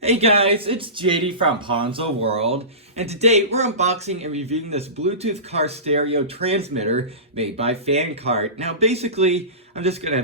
Hey guys, it's JD from Ponzo World, and today we're unboxing and reviewing this Bluetooth car stereo transmitter made by Fancart. Now basically, I'm just gonna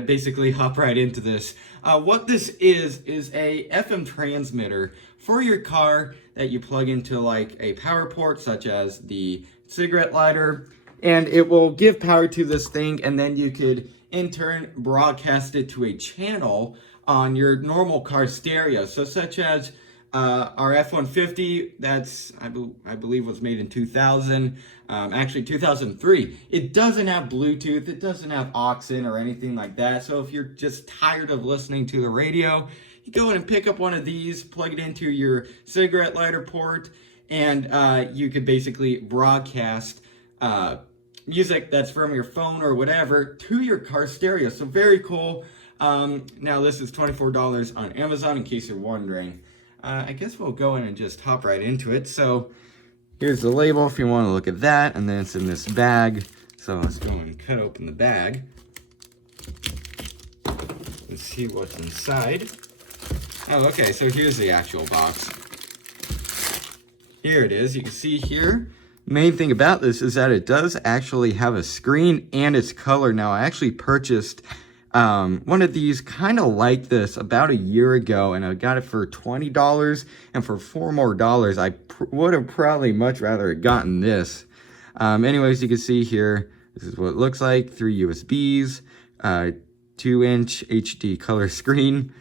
hop right into this. What this is a FM transmitter for your car that you plug into like a power port such as the cigarette lighter, and it will give power to this thing, and then you could in turn broadcast it to a channel on your normal car stereo. So such as our F-150, that's I believe was made in 2000, actually 2003. It doesn't have Bluetooth, it doesn't have aux in or anything like that. So if you're just tired of listening to the radio, you go in and pick up one of these, plug it into your cigarette lighter port, and you could basically broadcast music that's from your phone or whatever to your car stereo. So very cool. Now this is $24 on Amazon in case you're wondering. I guess we'll go in and just hop right into it. So here's the label if you want to look at that, and then it's in this bag. So let's go and cut open the bag. Let's see what's inside. Oh, okay, so here's the actual box. Here it is, you can see here. Main thing about this is that it does actually have a screen and it's color. Now I actually purchased one of these kind of like this about a year ago, and I got it for $20, and for $4 more I would have probably much rather gotten this. Anyways, you can see here, this is what it looks like. 3 USBs, 2-inch HD color screen.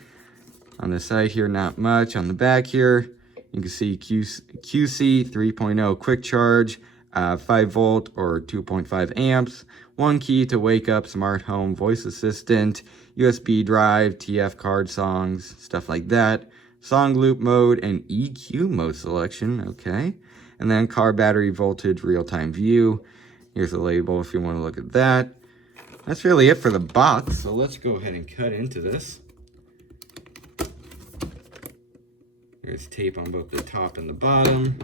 On the side here, not much. On the back here, you can see QC 3.0 quick charge, 5 volt or 2.5 amps, 1 key to wake up, smart home, voice assistant, USB drive, TF card songs, stuff like that, song loop mode, and EQ mode selection, okay. And then car battery voltage, real-time view. Here's the label if you want to look at that. That's really it for the box, so let's go ahead and cut into this. There's tape on both the top and the bottom.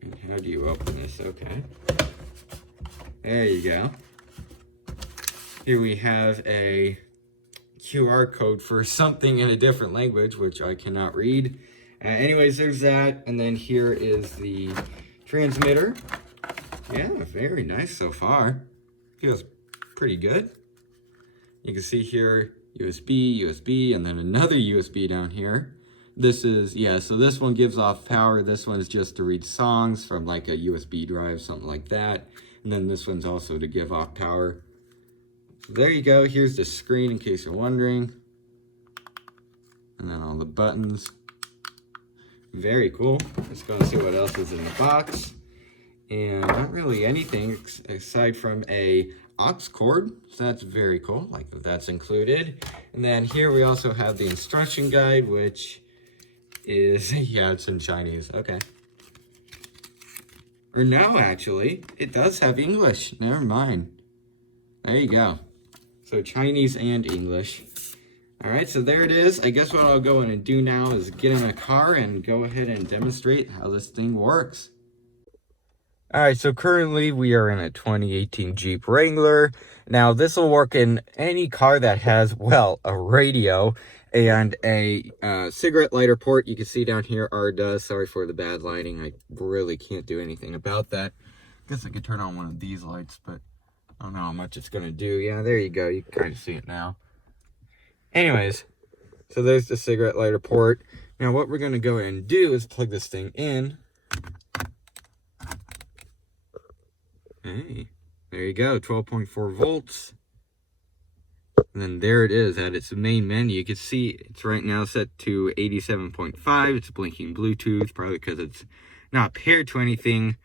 And how do you open this? Okay. There you go. Here we have a QR code for something in a different language, which I cannot read. Anyways, there's that. And then here is the transmitter. Yeah, very nice so far. Feels pretty good. You can see here, USB, USB, and then another USB down here. This is, yeah, so this one gives off power. This one is just to read songs from like a USB drive, something like that. And then this one's also to give off power. So there you go. Here's the screen in case you're wondering. And then all the buttons. Very cool. Let's go and see what else is in the box. And not really anything aside from a aux cord, so that's very cool, like that's included. And then here we also have the instruction guide, which is, yeah, it's in Chinese, okay. Or no, actually, it does have English, never mind. There you go. So Chinese and English. All right, so there it is. I guess what I'll go in and do now is get in a car and go ahead and demonstrate how this thing works. Alright, so currently we are in a 2018 Jeep Wrangler. Now this will work in any car that has, well, a radio and a cigarette lighter port. You can see down here R does. Sorry for the bad lighting. I really can't do anything about that. Guess I could turn on one of these lights, but I don't know how much it's going to do. Yeah, there you go. You can kind of see it now. Anyways, so there's the cigarette lighter port. Now what we're going to go ahead and do is plug this thing in. Hey, there you go, 12.4 volts. And then there it is at its main menu. You can see it's right now set to 87.5. It's blinking Bluetooth, probably because it's not paired to anything.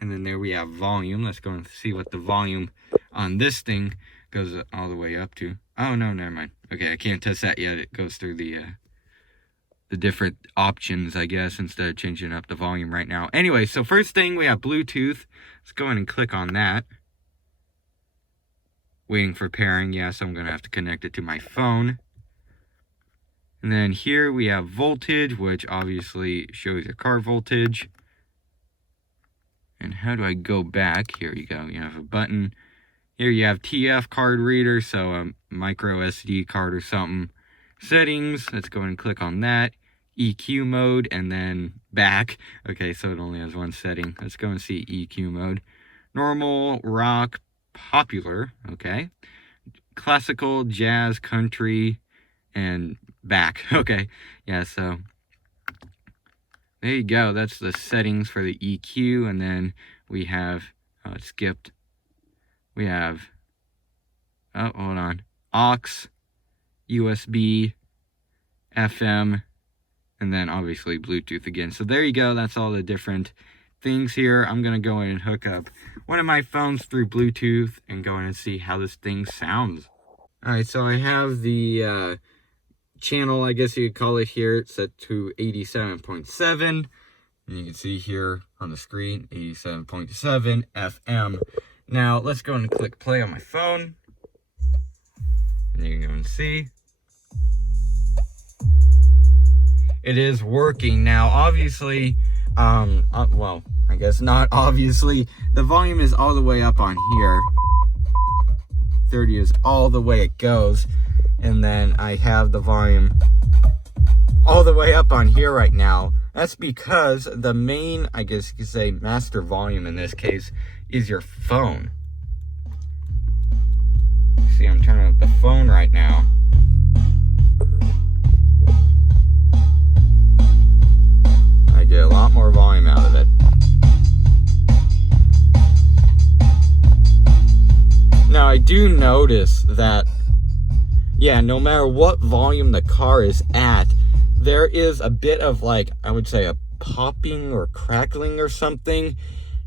And then there we have volume. Let's go and see what the volume on this thing goes all the way up to. Oh, no, never mind. Okay, I can't test that yet. It goes through the different options, I guess, instead of changing up the volume right now. Anyway, so first thing, we have Bluetooth. Let's go ahead and click on that. Waiting for pairing. Yes, I'm going to have to connect it to my phone. And then here we have voltage, which obviously shows your car voltage. And how do I go back? Here you go. You have a button. Here you have TF card reader, so a micro SD card or something. Settings, let's go ahead and click on that. EQ mode, and then back. Okay, so it only has one setting. Let's go and see EQ mode. Normal, rock, popular, okay. Classical, jazz, country, and back. Okay, yeah, so there you go. That's the settings for the EQ, and then we have, oh, it skipped. We have, oh, hold on, AUX, USB, FM, and then obviously Bluetooth again. So there you go. That's all the different things here. I'm going to go in and hook up one of my phones through Bluetooth and go in and see how this thing sounds. All right, so I have the channel, I guess you could call it here, set to 87.7. And you can see here on the screen, 87.7 FM. Now, let's go and click play on my phone. And you can go and see. It is working. Now, obviously, well, I guess not obviously. The volume is all the way up on here. 30 is all the way it goes. And then I have the volume all the way up on here right now. That's because the main, I guess you could say, master volume in this case is your phone. See, I'm turning up the phone right now. I get a lot more volume out of it. Now, I do notice that, yeah, no matter what volume the car is at, there is a bit of, like, I would say a popping or crackling or something.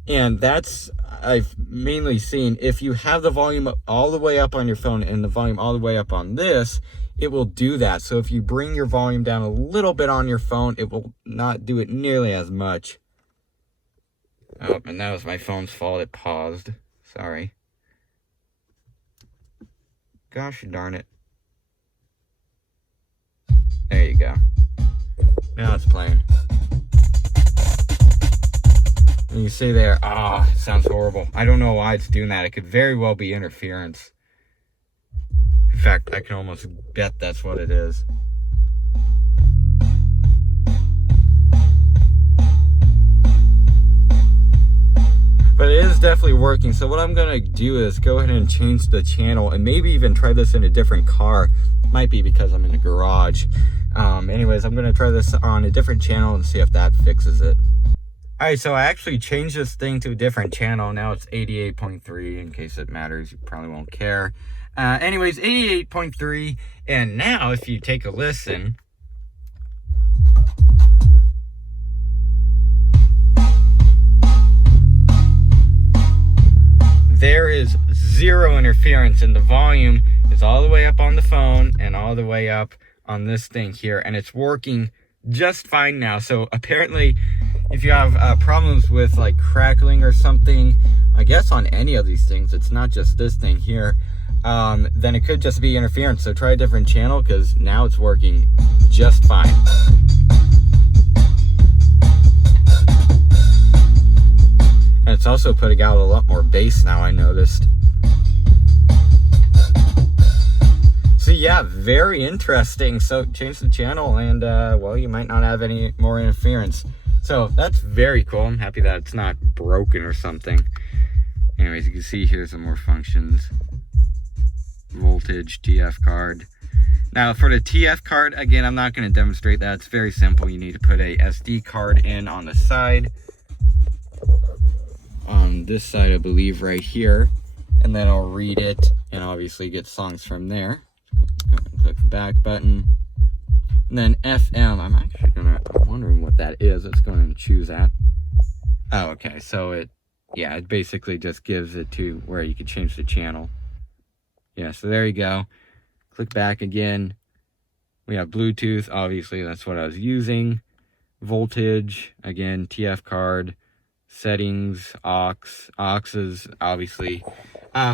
And that's, I've mainly seen, if you have the volume all the way up on your phone and the volume all the way up on this, it will do that. So if you bring your volume down a little bit on your phone, it will not do it nearly as much. Oh, and that was my phone's fault. It paused. Sorry. Gosh darn it. There you go. Now it's playing. And you see there, it sounds horrible. I don't know why it's doing that. It could very well be interference. In fact, I can almost bet that's what it is. But it is definitely working. So what I'm going to do is go ahead and change the channel and maybe even try this in a different car. Might be because I'm in a garage. Anyways, I'm going to try this on a different channel and see if that fixes it. Alright, so I actually changed this thing to a different channel. Now it's 88.3 in case it matters. You probably won't care. Anyways, 88.3. And now if you take a listen, there is zero interference, and the volume is all the way up on the phone and all the way up on this thing here, and it's working just fine now. So apparently, if you have problems with like crackling or something, I guess on any of these things, it's not just this thing here, then it could just be interference. So try a different channel, because now it's working just fine. And it's also putting out a lot more bass now, I noticed. So yeah, very interesting. So change the channel and, well, you might not have any more interference. So that's very cool. I'm happy that it's not broken or something. Anyways, you can see here's some more functions. Voltage, TF card. Now for the TF card, again, I'm not going to demonstrate that. It's very simple. You need to put a SD card in on the side. On this side, I believe, right here. And then I'll read it and obviously get songs from there. Click the back button. And then FM, I'm wondering what that is. Let's go ahead and choose that. Oh, okay. So it basically just gives it to where you can change the channel. Yeah, so there you go. Click back again. We have Bluetooth, obviously, that's what I was using. Voltage, again, TF card. Settings, aux. Aux is obviously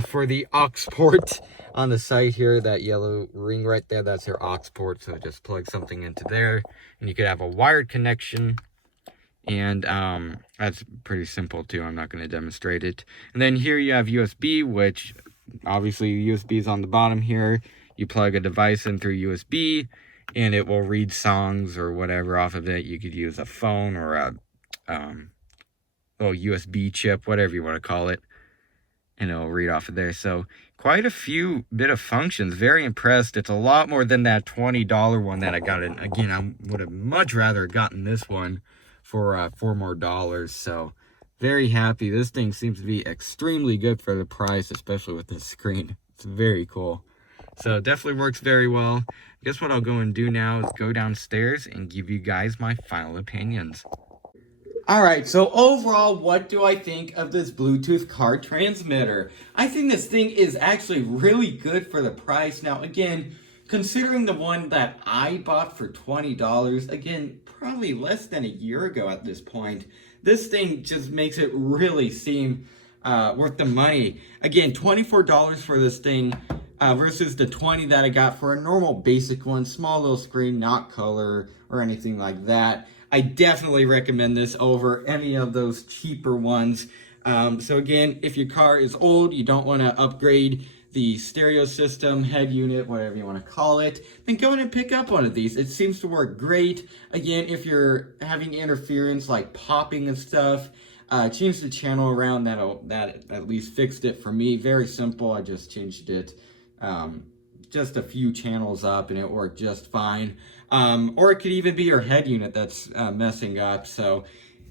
for the aux port on the site here, that yellow ring right there, that's your aux port. So just plug something into there, and you could have a wired connection. And that's pretty simple too. I'm not going to demonstrate it. And then here you have USB, which obviously USB is on the bottom here. You plug a device in through USB, and it will read songs or whatever off of it. You could use a phone or a little USB chip, whatever you want to call it, and it'll read off of there. So quite a few bit of functions. Very impressed. It's a lot more than that $20 one that I got. And again, I would have much rather gotten this one for $4 more. So very happy. This thing seems to be extremely good for the price, especially with this screen. It's very cool. So definitely works very well. Guess what I'll go and do now is go downstairs and give you guys my final opinions. Alright, so overall, what do I think of this Bluetooth car transmitter? I think this thing is actually really good for the price. Now, again, considering the one that I bought for $20, again, probably less than a year ago at this point, this thing just makes it really seem worth the money. Again, $24 for this thing versus the $20 that I got for a normal basic one, small little screen, not color or anything like that. I definitely recommend this over any of those cheaper ones. So again, if your car is old, you don't want to upgrade the stereo system, head unit, whatever you want to call it, then go in and pick up one of these. It seems to work great. Again, if you're having interference like popping and stuff, change the channel around. That at least fixed it for me. Very simple. I just changed it just a few channels up and it worked just fine. Or it could even be your head unit that's messing up. So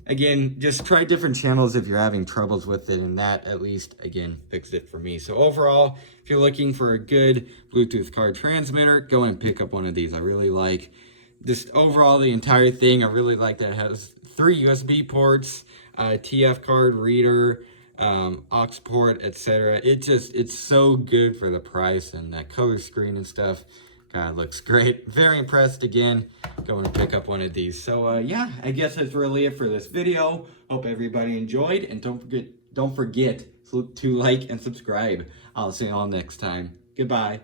again, just try different channels if you're having troubles with it, and that at least again fixed it for me. So overall, if you're looking for a good Bluetooth car transmitter, go and pick up one of these. I really like this overall, the entire thing. I really like that it has 3 USB ports, TF card reader, aux port, etc. It's so good for the price, and that color screen and stuff, God, looks great. Very impressed. Again, going to pick up one of these. So yeah, I guess that's really it for this video. Hope everybody enjoyed, and don't forget to like and subscribe. I'll see you all next time. Goodbye.